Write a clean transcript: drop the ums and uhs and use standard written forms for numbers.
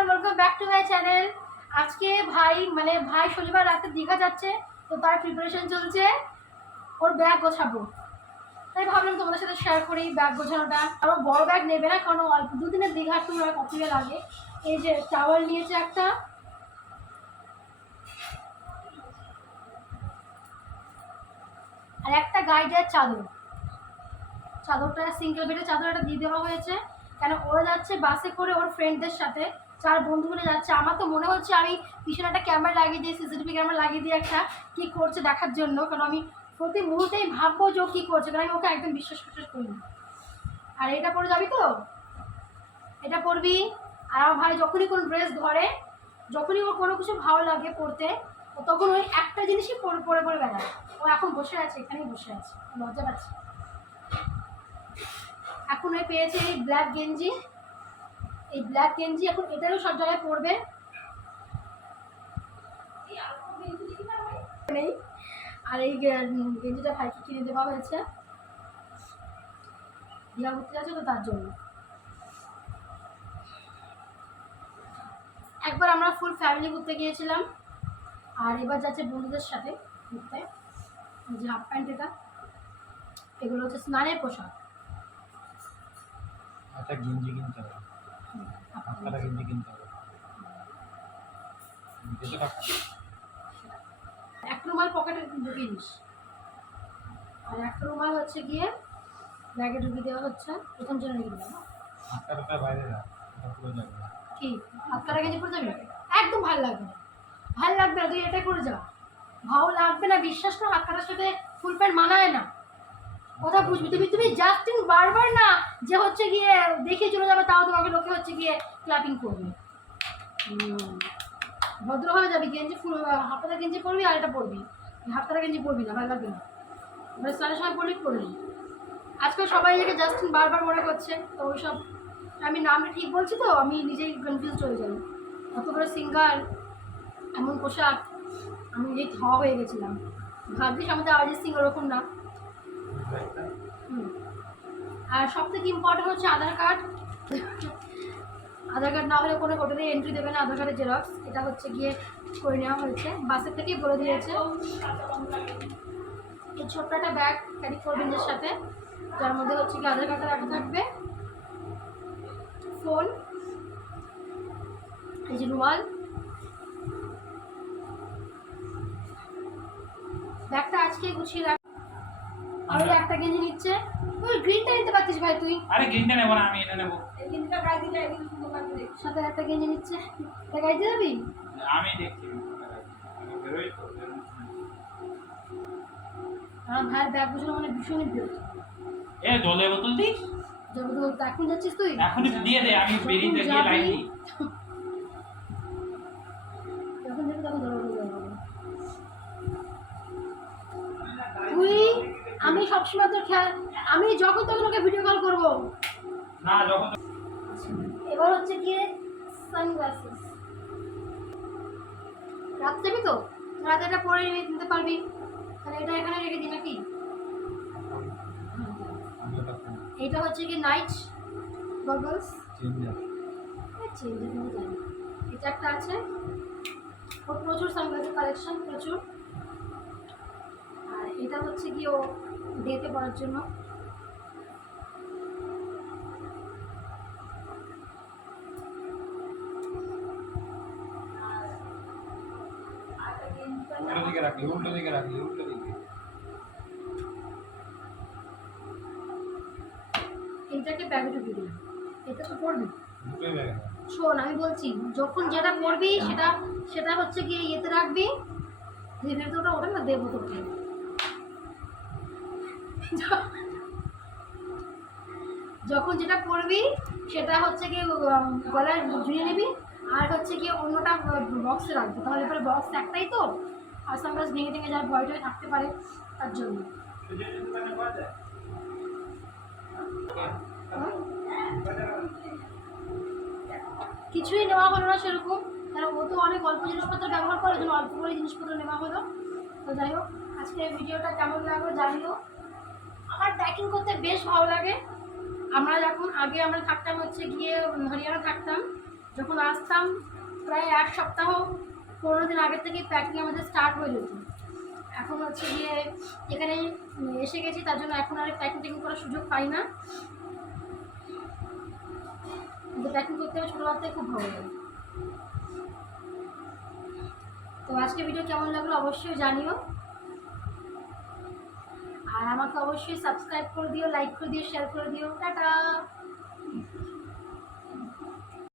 Everyone, welcome back to my channel. আজকে ভাই শনিবার রাতে দীঘা যাচ্ছে, তো তার প্রিপারেশন চলছে। ওর ব্যাগ গোছাবো, তাই ভাবলাম তোমাদের সাথে শেয়ার করি ব্যাগ গোছানোটা। আরও বড় ব্যাগ নেবে না, কারণ অল্প দুদিনের দীঘা একটু কতটা লাগে। এই যে টাওয়াল নিয়েছে একটা, আর একটা গাইডের চাদরটা সিঙ্গেল বেডের চাদরটা দিয়ে দেওয়া হয়েছে। কেন ওরা যাচ্ছে বাসে করে ওর ফ্রেন্ডদের সাথে, 4 বন্ধু মিলে যাচ্ছে। আমার তো মনে হচ্ছে আমি পিছনে একটা ক্যামেরা লাগিয়ে দিয়ে, সিসিটিভি ক্যামেরা লাগিয়ে দিয়ে একটা কী করছে দেখার জন্য, কারণ আমি প্রতি মুহূর্তেই ভাববো যে ও কী করছে, কারণ আমি ওকে একদম বিশ্বাস করি না। আর এটা পরে যাবি তো, এটা পরবি। আর আমার ভাই যখনই কোনো ড্রেস ধরে, যখনই ওর কোনো কিছু ভালো লাগে পরতে, তখন ওই একটা জিনিসই পরে বেড়ায়। ও এখন বসে আছে, এখানেই বসে আছে, লজ্জা পাচ্ছে। এখন ওই পেয়েছে এই ব্ল্যাক গেঞ্জি, এখন এটারও সব জায়গায় পরবে। আর এই গেঞ্জিটা ভাইকে কিনে দেওয়া হয়েছে, দীঘা ঘুরতে যাচ্ছে তো তার জন্য। একবার আমরা ফুল ফ্যামিলি ঘুরতে গিয়েছিলাম, আর এবার যাচ্ছে বন্ধুদের সাথে ঘুরতে। যে হাফ প্যান্ট, এগুলো হচ্ছে স্নানের পোশাক। একটা গেঞ্জি কিনতে হবে, একটা গেঞ্জি কিনতে হবে। একটা রুমাল পকেটে ঢুকিয়ে দিস, আর একটা রুমাল হচ্ছে গিয়ে ব্যাগে ঢুকিয়ে দেওয়া হচ্ছে। প্রথম জন্য রেখে দিলাম, হাতটা বাইরে রাখ, এটা পুরো যাবে কি হাত কাটা গেঞ্জি পরে যাবি? একদম ভালো লাগবে না, তুই এটাই করে যা। ভালো লাগবে না, বিশ্বাস কর। হাত কাটার সাথে ফুল প্যান্ট মানায় না, কথা বুঝবি। তুমি জাস্টিন বারবার না যে হচ্ছে গিয়ে দেখে চলে যাবে, তাও তোমাকে লোকে হচ্ছে গিয়ে ক্ল্যাপিং করবে। ভদ্রভাবে যাবি, গেঞ্জি ফুল হাফ কাটা গেঞ্জি পরবি, আর এটা পরবি। হাফ কাটা গেঞ্জি পরবি না, ভালো লাগবে না। এবার স্নানের সময় পরবি। আজকাল সবাই এটাকে জাস্টিন বারবার মনে করছে, তো ওইসব আমি নামটা ঠিক বলছি তো, আমি নিজেই কনফিউজ হয়ে যাই। অত বড় সিঙ্গার, এমন পোশাক, আমি নিজেই ধোয়া হয়ে গেছিলাম। ভাবছিস আমাদের অরিজিৎ সিং ওরকম না। আর সব থেকে ইম্পর্টেন্ট হচ্ছে আধার কার্ড। আধার কার্ড না হলে কোনো হোটেলে এন্ট্রি দেবে না, আধার কার্ডের জেরক্স। এটা হচ্ছে গিয়ে করে নেওয়া হয়েছে, বাসের থেকেই বলে দিয়েছে। এই ছোট্ট একটা ব্যাগ ক্যারি করবেন এর সাথে, যার মধ্যে হচ্ছে কি আধার কার্ডটা রাখা থাকবে, ফোন, এই যে রুমাল। ব্যাগটা আজকে গুছিয়ে রাখ। আর একটা গেঞ্জি নিচ্ছে, তুই গ্রিনটা নিতে পারতিস ভাই। তুই আরে গেঞ্জিটা নেব না, আমি এটা নেব। এই গেঞ্জিটা গায়ে দিলে একদম সুন্দর লাগবে। সাথে একটা গেঞ্জি নিচ্ছে, এটা গায়ে দিয়ে যাবি? আমি দেখছি, আমি বেরোই তো। আমার ভাইয়ের ব্যাগ গুছানো মানে ভীষণই বিরক্ত। জলের বোতল দিস। যাবো তো, এখন যাচ্ছিস তুই? এখনই দিয়ে দে, আমি বেরিয়ে গিয়ে লাইন দিই। যখন যাবি তখন ধরো তুই। আমি সবসময় তোর খেয়াল, আমি যখন তখন ওকে ভিডিও কল করবো না, যখন। এবার হচ্ছে গিয়ে সানগ্লাসেস। রাতে যাবি তো, রাতে এটা পরে নিতে পারবি, তাহলে এটা এখানে রেখে দিই নাকি? এইটা হচ্ছে কি নাইট গগলস, এটা একটা আছে। ওর প্রচুর সানগ্লাসের কালেকশন, প্রচুর। আর এটা হচ্ছে কি ও ডেতে পড়ার জন্য। উল্টো দিকে রাখলি, উল্টো দিকে রাখলি, উল্টো দিকে। এইটাকে ব্যাগে ঢুকিয়ে দিলাম, এটা তো পড়বি। দুটোই ব্যাগে। শোন, আমি বলছি, যখন যেটা পড়বি সেটা হচ্ছে গিয়ে ইয়েতে রাখবি। ধীরে তো ওটা না দেবো তোকে। যখন যেটা পড়বি সেটা হচ্ছে গিয়ে গলায় ঝুলিয়ে নিবি, আর হচ্ছে গিয়ে অন্যটা বক্সে রাখবি। তাহলে পরে বক্স একটাই তো, আর সামগ্লাস ভেঙে ভেঙে যাওয়ার ভয়টাই থাকতে পারে, তার জন্য। কিছুই নেওয়া হলো না সেরকম, কারণ ও তো অনেক অল্প জিনিসপত্র ব্যবহার করে, জন্য অল্প করে জিনিসপত্র নেওয়া হলো। তো যাই হোক, আজকে ভিডিওটা কেমন লাগলো জানিও। আমার প্যাকিং করতে বেশ ভালো লাগে। আমরা যখন আগে আমরা থাকতাম হচ্ছে গিয়ে হরিয়ানা থাকতাম, যখন আসতাম প্রায় 1 সপ্তাহ 15 দিন আগের থেকেই প্যাকিং আমাদের স্টার্ট হয়ে যেত। এখন হচ্ছে গিয়ে এখানে এসে গেছি, তার জন্য এখন আর প্যাকিং ট্যাকিং করার সুযোগ পাই না, কিন্তু প্যাকিং করতে হবে ছোটোবেলা থেকে খুব ভালো লাগে। তো আজকে ভিডিও কেমন লাগলো অবশ্যই জানিও, আর আমাকে অবশ্যই সাবস্ক্রাইব করে দিও, লাইক করে দিও, শেয়ার করে দিও। টাটা।